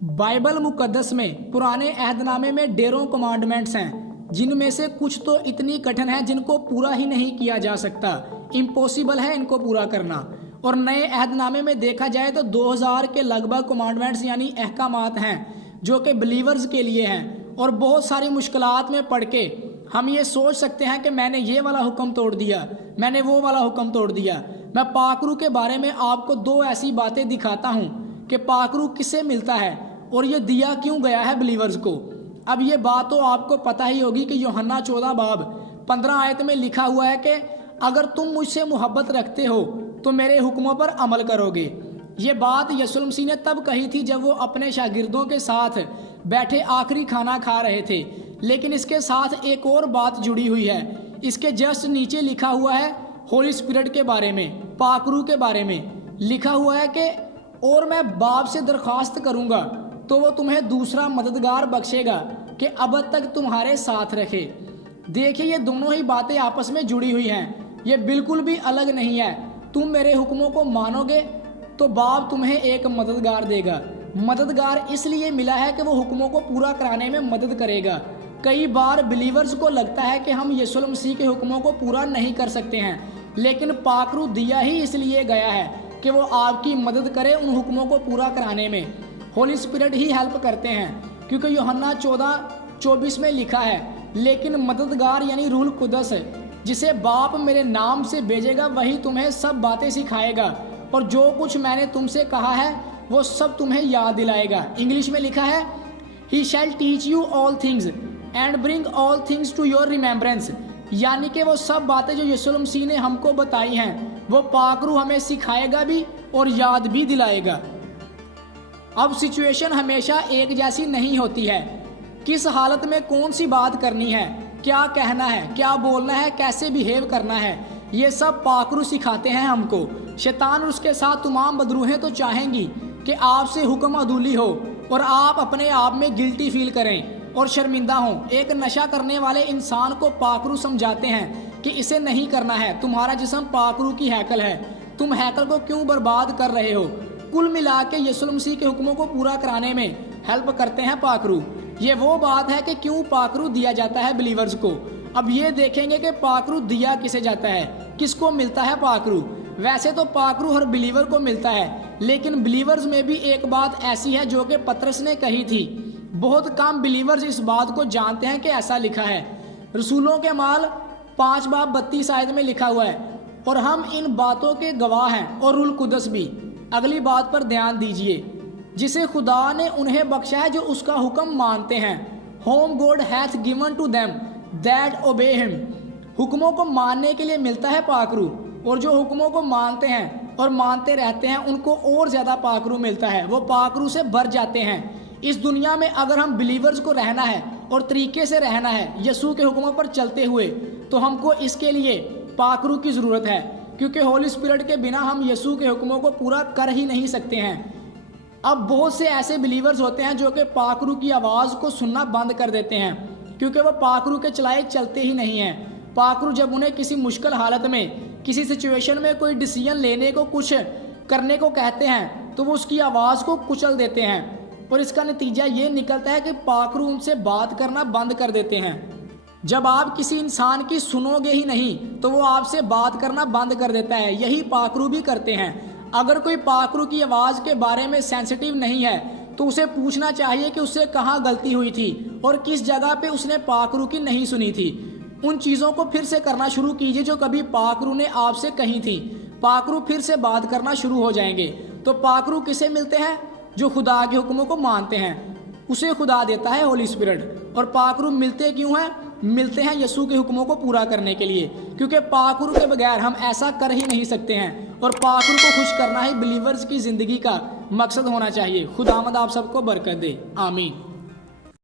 Bible मुकद्दस में पुराने अहदनामे में ढेरों कमांडमेंट्स हैं, जिनमें से कुछ तो इतनी कठिन है जिनको पूरा ही नहीं किया जा सकता। इम्पॉसिबल है इनको पूरा करना। और नए अहदनामे में देखा जाए तो 2000 के लगभग कमांडमेंट्स यानी अहकामात हैं जो कि बिलीवर्स के लिए हैं। और बहुत सारी मुश्किलात में पड़ के हम ये सोच सकते हैं कि मैंने ये वाला हुक्म तोड़ दिया, मैंने वो वाला हुक्म तोड़ दिया। मैं पाकरू के बारे में आपको दो ऐसी बातें दिखाता हूँ कि पाकरू किससे मिलता है और ये दिया क्यों गया है बिलीवर्स को। अब ये बात तो आपको पता ही होगी कि यूहन्ना 14 बाब 15 आयत में लिखा हुआ है कि अगर तुम मुझसे मोहब्बत रखते हो तो मेरे हुक्मों पर अमल करोगे। ये बात यीशु मसीह ने तब कही थी जब वो अपने शागिर्दों के साथ बैठे आखिरी खाना खा रहे थे। लेकिन इसके साथ एक और बात जुड़ी हुई है। इसके जस्ट नीचे लिखा हुआ है होली स्पिरिट के बारे में, पाकरू के बारे में लिखा हुआ है कि और मैं बाप से दरख्वास्त करूंगा तो वो तुम्हें दूसरा मददगार बख्शेगा कि अब तक तुम्हारे साथ रखे। देखिए ये दोनों ही बातें आपस में जुड़ी हुई हैं, ये बिल्कुल भी अलग नहीं है। तुम मेरे हुक्मों को मानोगे तो बाप तुम्हें एक मददगार देगा। मददगार इसलिए मिला है कि वो हुक्मों को पूरा कराने में मदद करेगा। कई बार बिलीवर्स को लगता है कि हम यीशु मसीह के हुक्मों को पूरा नहीं कर सकते हैं, लेकिन पाकरू दिया ही इसलिए गया है कि वो आपकी मदद करे उन हुक्मों को पूरा कराने में। होली स्पिरिट ही हेल्प करते हैं, क्योंकि यूहन्ना 14:24 में लिखा है, लेकिन मददगार यानी रूह कुदस जिसे बाप मेरे नाम से भेजेगा वही तुम्हें सब बातें सिखाएगा और जो कुछ मैंने तुमसे कहा है वो सब तुम्हें याद दिलाएगा। इंग्लिश में लिखा है he shall teach you all things and bring all things to your remembrance. यानी कि वो सब बातें जो यीशु मसीह ने हमको बताई हैं वो पाकरू हमें सिखाएगा भी और याद भी दिलाएगा। अब सिचुएशन हमेशा एक जैसी नहीं होती है। किस हालत में कौन सी बात करनी है, क्या कहना है, क्या बोलना है, कैसे बिहेव करना है, ये सब पाकरू सिखाते हैं हमको। शैतान और उसके साथ तमाम बदरूहें तो चाहेंगी कि आपसे हुक्म अदूली हो और आप अपने आप में गिल्टी फील करें और शर्मिंदा हों। एक नशा करने वाले इंसान को पाकरू समझाते हैं कि इसे नहीं करना है, तुम्हारा जिस्म पाकरू की हैकल है, तुम हैकल को क्यों बर्बाद कर रहे हो। कुल मिला के यीशु मसीह के हुक्मों को पूरा कराने में हेल्प करते हैं पाकरू। ये वो बात है कि क्यों पाकरू दिया जाता है बिलीवर्स को। अब ये देखेंगे कि पाकरू दिया किसे जाता है, किसको मिलता है पाकरू। वैसे तो पाकरू हर बिलीवर को मिलता है, लेकिन बिलीवर्स में भी एक बात ऐसी है जो कि पतरस ने कही थी। बहुत कम बिलीवर्स इस बात को जानते हैं कि ऐसा लिखा है। रसूलों के माल 5 बाब 32 आयत में लिखा हुआ है, और हम इन बातों के गवाह हैं और रूह कुदस भी। अगली बात पर ध्यान दीजिए, जिसे खुदा ने उन्हें बख्शा है जो उसका हुक्म मानते हैं। Whom God hath given to them that obey him. हुक्मों को मानने के लिए मिलता है पाकरू, और जो हुक्मों को मानते हैं और मानते रहते हैं उनको और ज़्यादा पाकरू मिलता है, वो पाकरू से भर जाते हैं। इस दुनिया में अगर हम बिलीवर्स को रहना है और तरीके से रहना है यीशु के हुक्मों पर चलते हुए, तो हमको इसके लिए पाकरू की ज़रूरत है, क्योंकि होली स्पिरिट के बिना हम यीशु के हुक्मों को पूरा कर ही नहीं सकते हैं। अब बहुत से ऐसे बिलीवर्स होते हैं जो कि पाकरू की आवाज़ को सुनना बंद कर देते हैं, क्योंकि वो पाकरू के चलाए चलते ही नहीं हैं। पाकरू जब उन्हें किसी मुश्किल हालत में, किसी सिचुएशन में कोई डिसीजन लेने को, कुछ करने को कहते हैं, तो वो उसकी आवाज़ को कुचल देते हैं, और इसका नतीजा ये निकलता है कि पाकरू उनसे बात करना बंद कर देते हैं। जब आप किसी इंसान की सुनोगे ही नहीं तो वो आपसे बात करना बंद कर देता है। यही पाकरू भी करते हैं। अगर कोई पाकरू की आवाज़ के बारे में सेंसिटिव नहीं है तो उसे पूछना चाहिए कि उससे कहाँ गलती हुई थी और किस जगह पे उसने पाकरू की नहीं सुनी थी। उन चीज़ों को फिर से करना शुरू कीजिए जो कभी पाकरू ने आपसे कही थी। पाकरू फिर से बात करना शुरू हो जाएंगे। तो पाकरू किसे मिलते हैं? जो खुदा के हुक्मों को मानते हैं, उसे खुदा देता है होली स्पिरिट। और पाकरू मिलते क्यों हैं? मिलते हैं यीशु के हुक्मों को पूरा करने के लिए, क्योंकि पाकरू के बगैर हम ऐसा कर ही नहीं सकते हैं। और पाकरू को खुश करना ही बिलीवर्स की ज़िंदगी का मकसद होना चाहिए। खुदावंद आप सबको बरकत दे। आमीन।